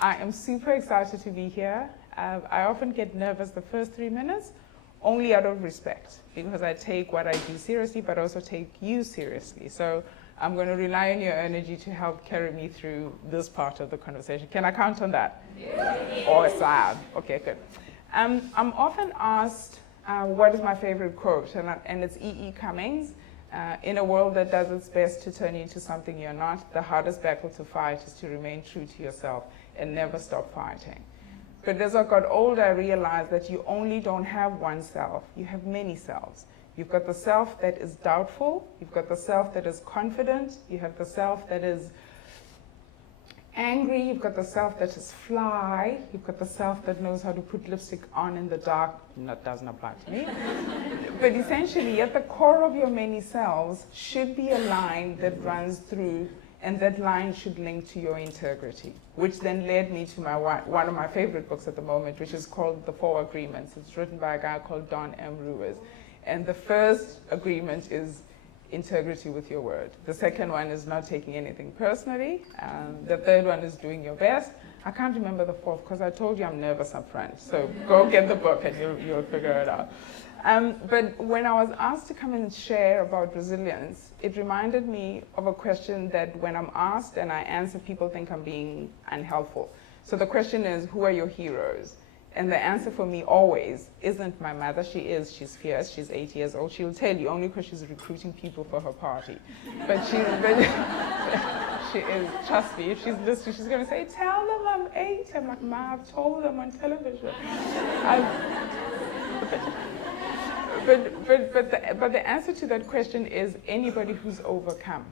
I am super excited to be here. I often get nervous the first 3 minutes, only out of respect, because I take what I do seriously, but also take you seriously. So I'm going to rely on your energy to help carry me through this part of the conversation. Can I count on that? Yeah. Awesome. Okay, good. I'm often asked, what is my favorite quote? And it's E.E. Cummings. In a world that does its best to turn you into something you're not, the hardest battle to fight is to remain true to yourself and never stop fighting. But as I got older, I realized that you only don't have one self, you have many selves. You've got the self that is doubtful, you've got the self that is confident, you have the self that is angry, you've got the self that is fly, you've got the self that knows how to put lipstick on in the dark. That doesn't apply to me. But essentially, at the core of your many selves should be a line that runs through, and that line should link to your integrity, which then led me to one of my favorite books at the moment, which is called The 4 Agreements. It's written by a guy called Don M. Ruiz. And the first agreement is integrity with your word. The second one is not taking anything personally. The third one is doing your best. I can't remember the fourth because I told you I'm nervous up front. So go get the book and you'll figure it out. But when I was asked to come and share about resilience, it reminded me of a question that when I'm asked and I answer, people think I'm being unhelpful. So the question is, who are your heroes? And the answer for me always isn't my mother. She's fierce, she's 8 years old. She'll tell you only because she's recruiting people for her party. But she is, trust me, if she's listening, she's going to say, tell them I'm 8. I'm like, Ma, I've told them on television. But the answer to that question is anybody who's overcome.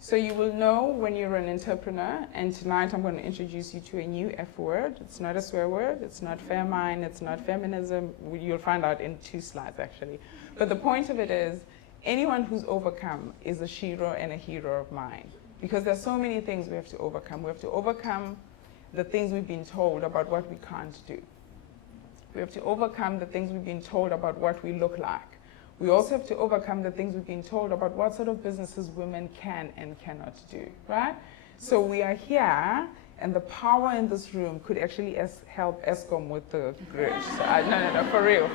So you will know when you're an entrepreneur, and tonight I'm going to introduce you to a new F word. It's not a swear word, it's not famine, it's not feminism. You'll find out in 2 slides actually. But the point of it is, anyone who's overcome is a Xero and a hero of mine. Because there's so many things we have to overcome. We have to overcome the things we've been told about what we can't do. We have to overcome the things we've been told about what we look like. We also have to overcome the things we've been told about what sort of businesses women can and cannot do, right? So we are here, and the power in this room could actually help Eskom with the grid. So no, for real.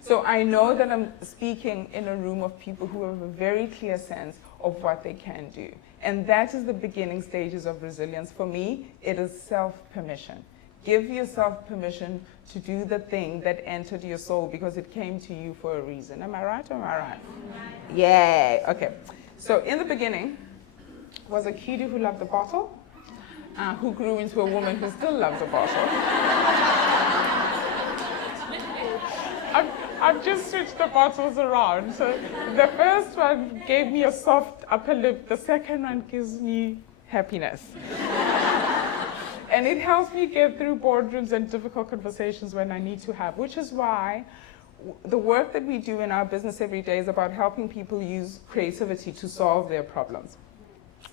So I know that I'm speaking in a room of people who have a very clear sense of what they can do. And that is the beginning stages of resilience. For me, it is self-permission. Give yourself permission to do the thing that entered your soul because it came to you for a reason. Am I right or am I right? Yeah, okay. So in the beginning was a cutie who loved the bottle, who grew into a woman who still loves a bottle. I've just switched the bottles around. So the first one gave me a soft upper lip. The second one gives me happiness. And it helps me get through boardrooms and difficult conversations when I need to have, which is why the work that we do in our business every day is about helping people use creativity to solve their problems.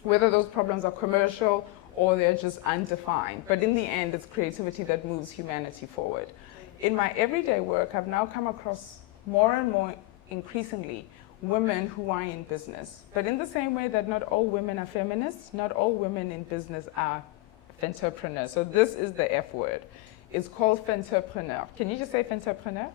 Whether those problems are commercial or they're just undefined. But in the end, it's creativity that moves humanity forward. In my everyday work, I've now come across more and more increasingly women who are in business. But in the same way that not all women are feminists, not all women in business are Fentreprenuer. So this is the F word. It's called Fentreprenuer. Can you just say Fentreprenuer?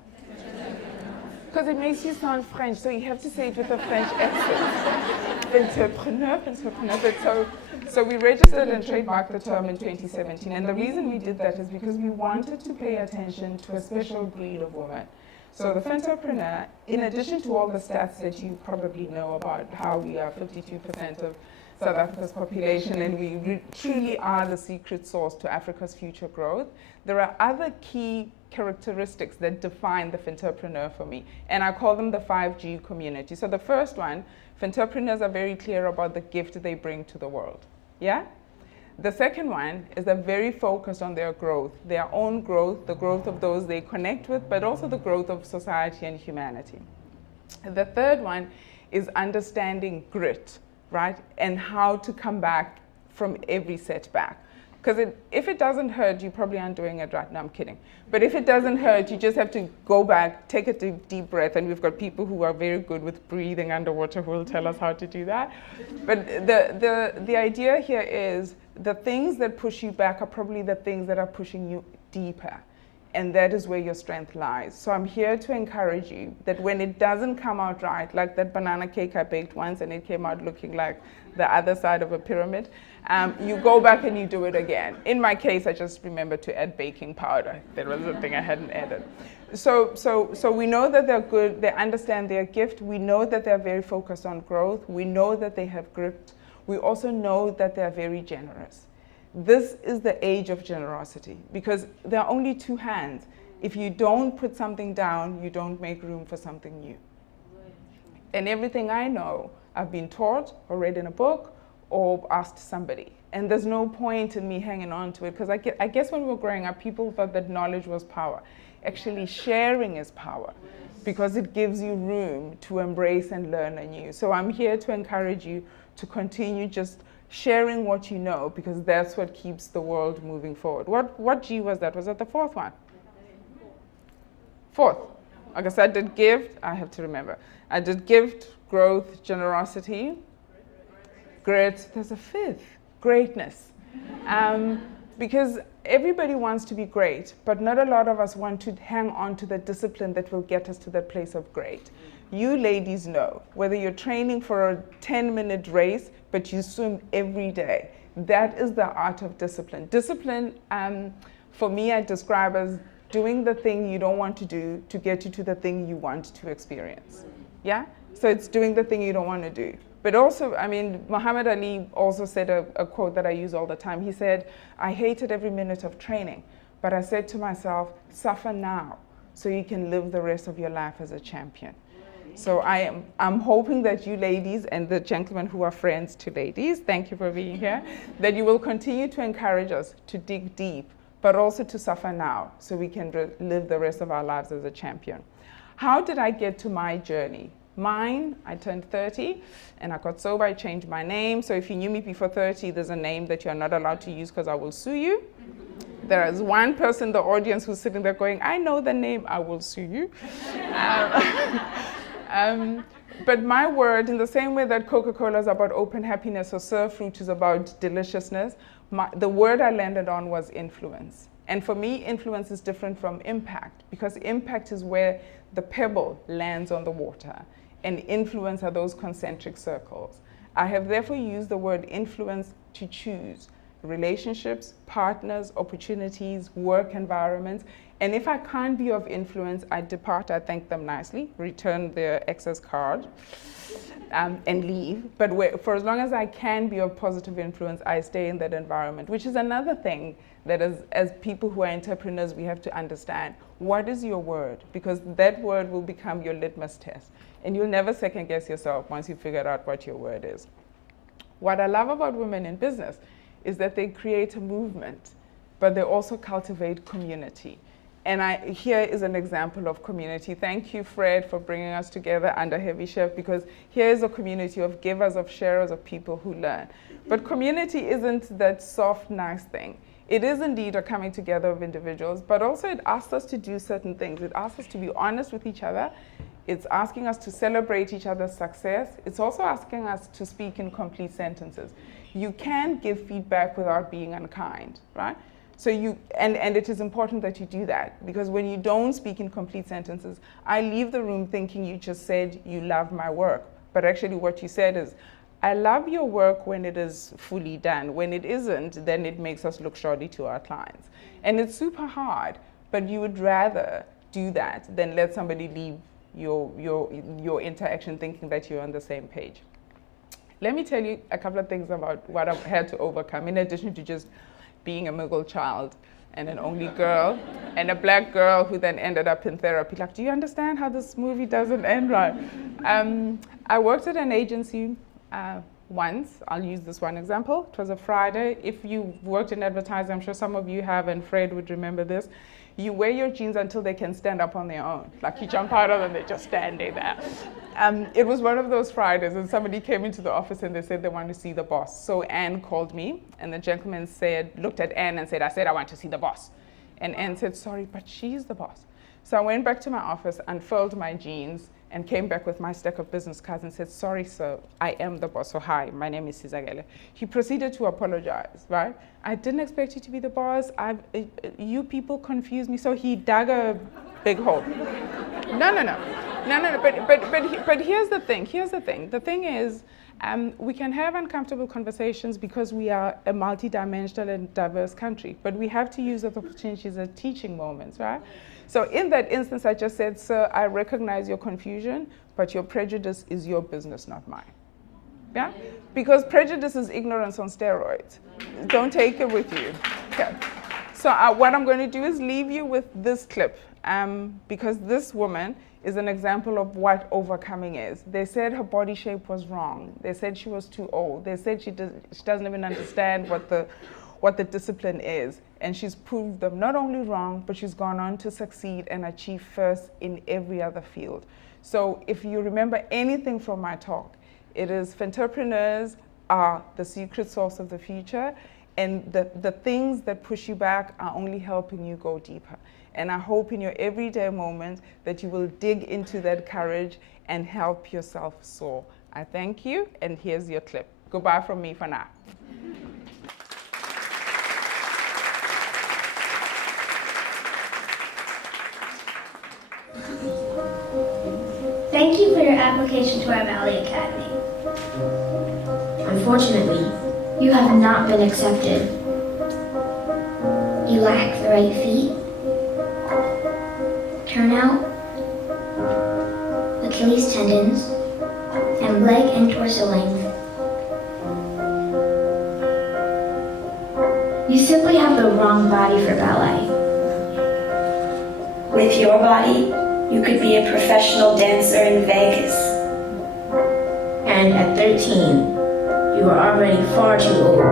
Because it makes you sound French, so you have to say it with a French accent. Fentreprenuer. So we registered and trademarked the term in 2017, and the reason we did that is because we wanted to pay attention to a special breed of woman. So the Fentreprenuer, in addition to all the stats that you probably know about how we are 52% of South Africa's population, and we truly are the secret sauce to Africa's future growth. There are other key characteristics that define the Fentreprenuer for me, and I call them the 5G community. So the first one, Fentrepreneurs are very clear about the gift they bring to the world. Yeah? The second one is they're very focused on their growth, their own growth, the growth of those they connect with, but also the growth of society and humanity. The third one is understanding grit, right? And how to come back from every setback. Because if it doesn't hurt, you probably aren't doing it right. No, I'm kidding. But if it doesn't hurt, you just have to go back, take a deep breath, and we've got people who are very good with breathing underwater who will tell us how to do that. But the idea here is the things that push you back are probably the things that are pushing you deeper. And that is where your strength lies. So I'm here to encourage you that when it doesn't come out right, like that banana cake I baked once and it came out looking like the other side of a pyramid, you go back and you do it again. In my case, I just remembered to add baking powder. That was the thing I hadn't added. So we know that they're good, they understand their gift, we know that they're very focused on growth, we know that they have grit, we also know that they're very generous. This is the age of generosity because there are only two hands. If you don't put something down, you don't make room for something new. And everything I know, I've been taught or read in a book or asked somebody. And there's no point in me hanging on to it because I guess when we were growing up, people thought that knowledge was power. Actually, sharing is power because it gives you room to embrace and learn anew. So I'm here to encourage you to continue just sharing what you know, because that's what keeps the world moving forward. What G was that? Was that the fourth one? Fourth. Okay, so I did gift, I have to remember. I did gift, growth, generosity, grit. There's a fifth, greatness. Because everybody wants to be great, but not a lot of us want to hang on to the discipline that will get us to that place of great. You ladies know, whether you're training for a 10-minute race, but you swim every day. That is the art of discipline. Discipline, for me, I describe as doing the thing you don't want to do to get you to the thing you want to experience. Yeah? So it's doing the thing you don't want to do. But also, I mean, Muhammad Ali also said a quote that I use all the time. He said, I hated every minute of training, but I said to myself, suffer now so you can live the rest of your life as a champion. So I'm hoping that you ladies and the gentlemen who are friends to ladies, thank you for being here, that you will continue to encourage us to dig deep, but also to suffer now so we can live the rest of our lives as a champion. How did I get to my journey? Mine, I turned 30 and I got sober, I changed my name. So if you knew me before 30, there's a name that you're not allowed to use because I will sue you. There is one person in the audience who's sitting there going, I know the name, I will sue you. But my word, in the same way that Coca-Cola is about open happiness or Surf Fruit is about deliciousness, the word I landed on was influence. And for me, influence is different from impact because impact is where the pebble lands on the water and influence are those concentric circles. I have therefore used the word influence to choose relationships, partners, opportunities, work environments. And if I can't be of influence, I depart, I thank them nicely, return their excess card, and leave. But for as long as I can be of positive influence, I stay in that environment, which is another thing that as people who are entrepreneurs, we have to understand. What is your word? Because that word will become your litmus test. And you'll never second guess yourself once you figure out what your word is. What I love about women in business is that they create a movement, but they also cultivate community. And here is an example of community. Thank you, Fred, for bringing us together under Heavy Chef, because here is a community of givers, of sharers, of people who learn. But community isn't that soft, nice thing. It is indeed a coming together of individuals, but also it asks us to do certain things. It asks us to be honest with each other. It's asking us to celebrate each other's success. It's also asking us to speak in complete sentences. You can give feedback without being unkind, right? So and it is important that you do that, because when you don't speak in complete sentences, I leave the room thinking you just said you love my work. But actually what you said is, I love your work when it is fully done. When it isn't, then it makes us look shoddy to our clients. And it's super hard, but you would rather do that than let somebody leave your interaction thinking that you're on the same page. Let me tell you a couple of things about what I've had to overcome, in addition to just being a Mughal child and an only girl and a black girl who then ended up in therapy. Like, do you understand how this movie doesn't end right? I worked at an agency once. I'll use this one example. It was a Friday. If you worked in advertising, I'm sure some of you have, and Fred would remember this. You wear your jeans until they can stand up on their own. Like you jump out of them, they're just standing there. It was one of those Fridays, and somebody came into the office and they said they wanted to see the boss. So Anne called me, and the gentleman looked at Anne and said, I said I want to see the boss. And Anne said, sorry, but she's the boss. So I went back to my office, unfurled my jeans, and came back with my stack of business cards and said, sorry, sir, I am the boss. So hi, my name is Sizakele. He proceeded to apologize, right? I didn't expect you to be the boss. You people confuse me. So he dug a big hole. No. But here's the thing. The thing is, we can have uncomfortable conversations because we are a multi-dimensional and diverse country, but we have to use those opportunities as teaching moments, right? So in that instance, I just said, sir, I recognize your confusion, but your prejudice is your business, not mine. Yeah? Because prejudice is ignorance on steroids. Don't take it with you. Okay. So what I'm going to do is leave you with this clip, because this woman is an example of what overcoming is. They said her body shape was wrong. They said she was too old. They said she doesn't even understand what the discipline is. And she's proved them not only wrong, but she's gone on to succeed and achieve first in every other field. So if you remember anything from my talk, it is Fentreprenuers are the secret sauce of the future, and the things that push you back are only helping you go deeper. And I hope in your everyday moments that you will dig into that courage and help yourself soar. I thank you, and here's your clip. Goodbye from me for now. Thank you for your application to our Valley Academy. Unfortunately, you have not been accepted. You lack the right feet, turnout, Achilles tendons, and leg and torso length. You simply have the wrong body for ballet. With your body, you could be a professional dancer in Vegas. And at 13, you are already far too old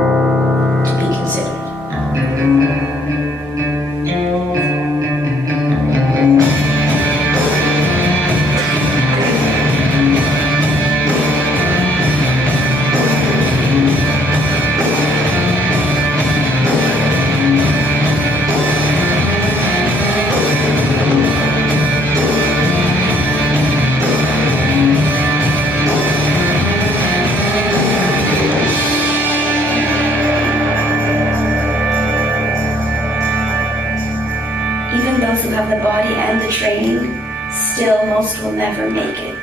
to be considered. Even those who have the body and the training, still most will never make it.